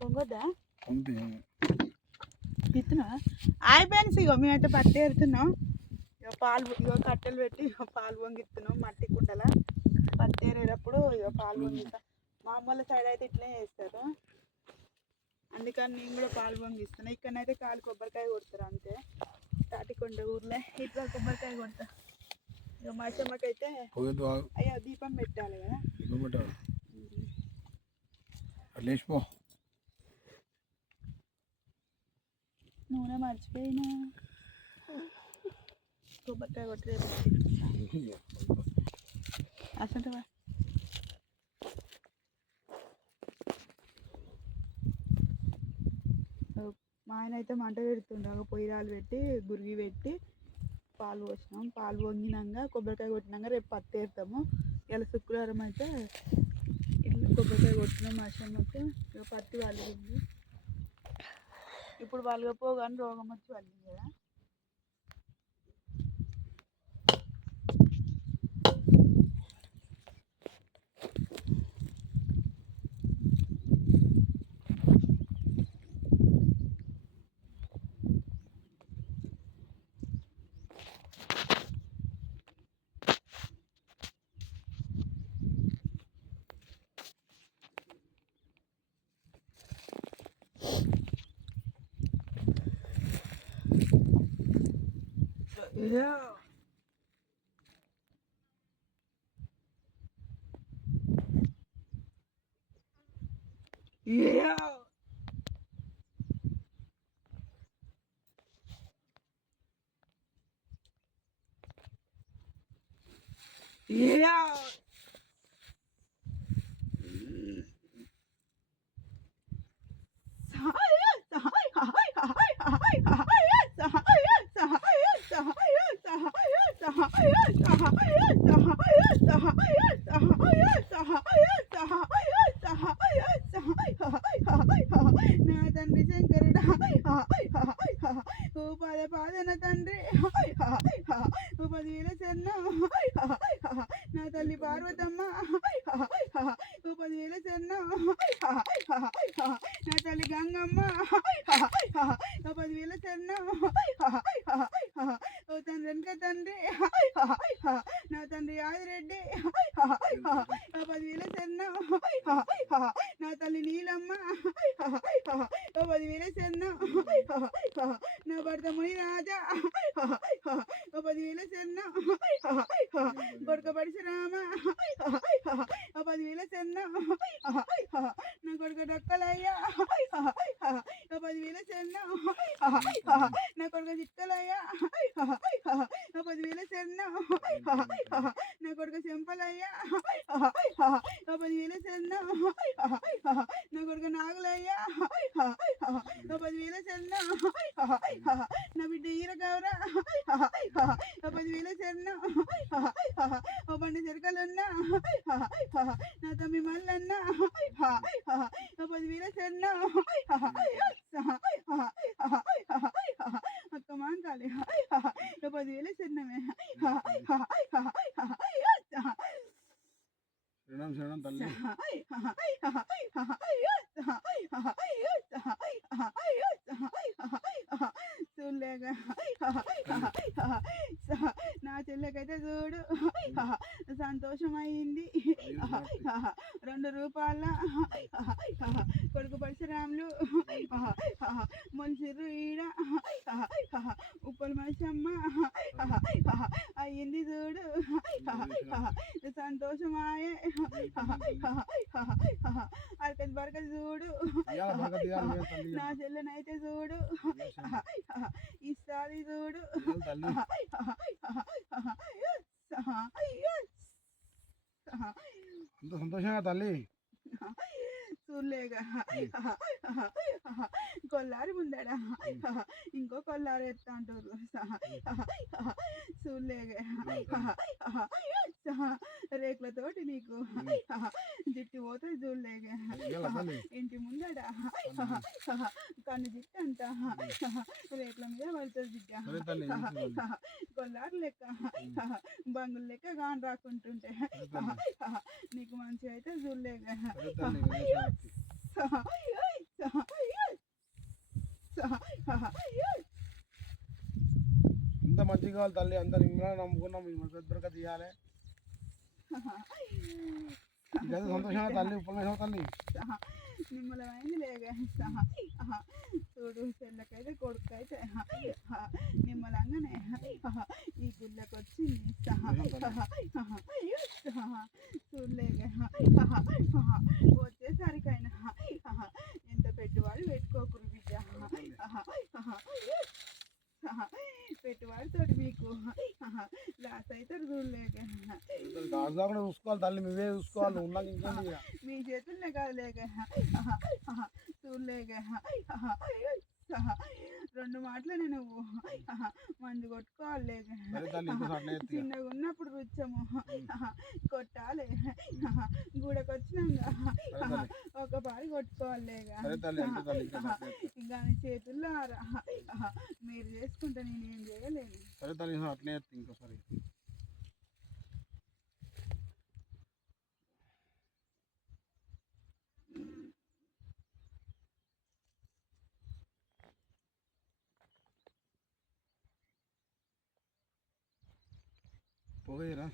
పొంగొద్దా ఇస్తున్నా అయిపోయింది. ఇగో మేమైతే పత్తి ఏరుతున్నాం. ఇక పాలు ఇగో కట్టెలు పెట్టి పాలు పొంగిస్తున్నాం. మట్టి కుండల పత్తి ఏరేటప్పుడు ఇక పాలు పొంగిస్తాం. మా అమ్మల సైడ్ అయితే ఇట్లే చేస్తారు. అందుకని నేను కూడా పాలు పొంగిస్తున్నా. ఇక్కడనైతే కాలు కొబ్బరికాయ కొడతారు అంతే. తాటికొండ ఊర్లో ఇట్లా కొబ్బరికాయ కొడతా. ఇక మా చెమ్మకైతే అయ్యా దీపం పెట్టాలి కదా. నూనె మర్చిపోయినా. కొబ్బరికాయ కొట్టి అసలు మా ఆయన అయితే మంట పెడుతుండగా పొయ్యిరాలు పెట్టి గురిగి పెట్టి పాలు పోసినాం. పాలు పొంగినాక కొబ్బరికాయ కొట్టినాక రేపు పత్తి వేస్తాము. ఇలా శుక్రవారం అయితే ఇట్లా కొబ్బరికాయ కొట్టినాం. మాసమ్మకు ఇక పత్తి వలిగింది. ఇప్పుడు వలగపోగానే రోగం వచ్చి వలిగింది కదా. Yeah. Yeah. Yeah. నా తండ్రి శంకరుడా ఓ పాదన తండ్రి ఓ 10,000 శరణం. నా తల్లి పార్వతమ్మ ఓ 10,000 శరణం. నా తల్లి గంగమ్మ ఓ 10,000 శరణం. ఓ తండ్రి వెనక తండ్రి నా తండ్రి ఆదిరెడ్డి ఓ 10,000 శరణం. నా తల్లి నీలమ్మ ఓ 10,000 శరణం. నా భర్త మునిరాజా ఓ 10,000 శరణం. కొడుక పరశురామ ఓ 10,000 శరణం. నా కొడుక డొక్కలయ్యా ఓ 10,000 శరణం. నా కొడుక చిక్కలయ్యా ఓ 10,000 శరణం. నా కొడుక చెంపలయ్యా ఓ 10,000 శరణం. నా కొడుక నాగులయ్యా ఓ 10,000 శరణం. నా బిడ్డ ఈరగౌర ఓ 10,000 శరణం. ఓ బండి చెరకలున్నా నా తమ్మి మల్లన్న ఓ 10,000 శరణం. అక్క మాంకాలి ఓ 10,000 శరణమే. శరణం తల్లి చూడలేక నా చెల్లెకైతే చూడు సంతోషమైంది. 2 రూపాయల కొడుకు పరశురాములు మొలిసిర్రు ఈడ ఉప్పల మనిషమ్మ అయ్యింది చూడు సంతోషమాయే. అరకతి బరకతి చూడు నా చెల్లెనైతే చూడు ఇస్తాది చూడు. సంతోషంగా తల్లి చూడలేక కొల్లారి ముందడా ఇంకో కొల్లారి ఎత్తా అంటారు చూడలేక రేకులతోటి నీకు జుట్టు పోతుంది చూడలేక ఇయ్యాల తల్లి ఇంటి ముందట కన్ను జిట్టు అంత రేకుల మీద పడుతుంది బిడ్డ సరే తల్లి కొల్లారు లెక్క బంగులు లెక్క గాని రాకుంటుంటే నీకు మంచిగా అయితే చూడలేక సరే తల్లి ఇంత మంచిగా కావాలి తల్లి అంత నిమ్మగా నమ్ముకున్నాం ఈ మధ్య తీయాలి ఇదైతే సంతోషంగా తల్లి ఉపన్యాసం తల్లి నిమ్మలమైంది లేక చూడు చెల్లకైతే కొడుకైతే నిమ్మలంగానే ఈ గుళ్ళకి వచ్చింది చూడలేక వచ్చేసరికైనా ఎంత పెట్టుబడి పెట్టుకోకురు బిడ్డ పెట్టుబడితోటి మీకు లాస్ అవుతారు చూడలేక దాదాపు చూసుకోవాలి తల్లి మీవే చూసుకోవాలి నువ్వు ఉన్నాక ఇంకేంటి ఇక. మీ చేతుల్నే కాదు లేక చూడలేక రెండు మాటలనే నువ్వు మందు కొట్టుకోవాలి లేక సరే తల్లి ఇంకోసారి అట్లా చేస్తా ఇక. చిన్నగా ఉన్నప్పుడు రుచ్చము కొట్టాలి గూడకొచ్చినాక సరే తల్లి ఒక పారి కొట్టుకోవాలి లేక సరే తల్లి అంతే తల్లి ఇంకోసారి అట్లా చేస్తా. ఇంకా మీ చేతుల్లో మీరు చేసుకుంటే నేనేం చేయలేను సరే తల్లి అట్లనే చేస్తా ఇంకోసారి పోగేరా